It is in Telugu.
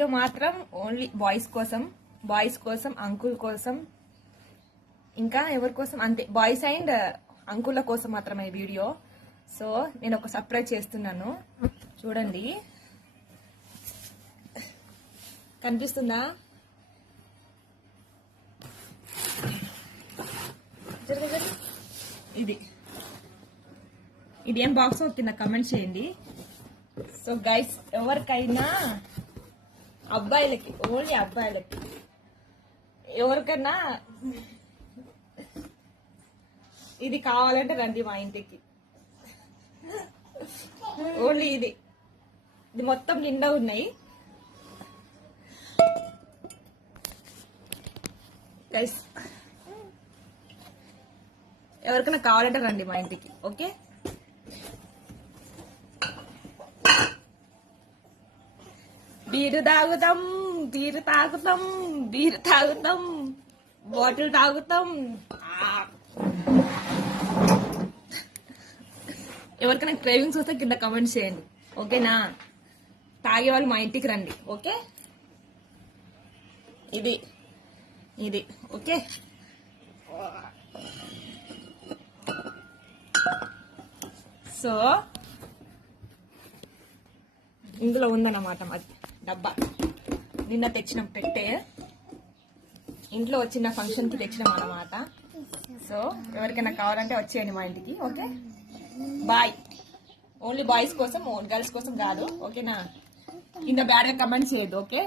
వీడియో మాత్రం ఓన్లీ బాయ్స్ కోసం అంకుల్ కోసం ఇంకా ఎవరి కోసం అంతే, బాయ్స్ అండ్ అంకుల్ల కోసం మాత్రమే ఈ వీడియో. సో నేను ఒక సర్ప్రైజ్ చేస్తున్నాను, చూడండి. కనిపిస్తుందా? ఇది ఏం బాక్స్ కింద కమెంట్ చేయండి. సో గైస్, ఎవరికైనా అబ్బాయిలకి, ఓన్లీ అబ్బాయిలకి ఎవరికైనా ఇది కావాలంటే రండి మా ఇంటికి. ఓన్లీ ఇది మొత్తం నిండా ఉన్నాయి గైస్. ఎవరికైనా కావాలంటే రండి మా ఇంటికి, ఓకే? బీరు తాగుతాం, బాటిల్ తాగుతాం. ఎవరికైనా క్రేవింగ్స్ వస్తే కింద కమెంట్ చేయండి, ఓకేనా? తాగే వాళ్ళు మా ఇంటికి రండి, ఓకే? ఇది ఓకే. సో ఇందులో ఉందన్నమాట మాది డబ్బా. నిన్న తెచ్చిన పెట్టే, ఇంట్లో వచ్చిన ఫంక్షన్కి తెచ్చినాం అన్నమాట. సో ఎవరికైనా కావాలంటే వచ్చేయండి మా ఇంటికి, ఓకే? బాయ్. ఓన్లీ బాయ్స్ కోసం, గర్ల్స్ కోసం కాదు, ఓకేనా? కింద బ్యాడ్గా కమెంట్ చేయదు, ఓకే?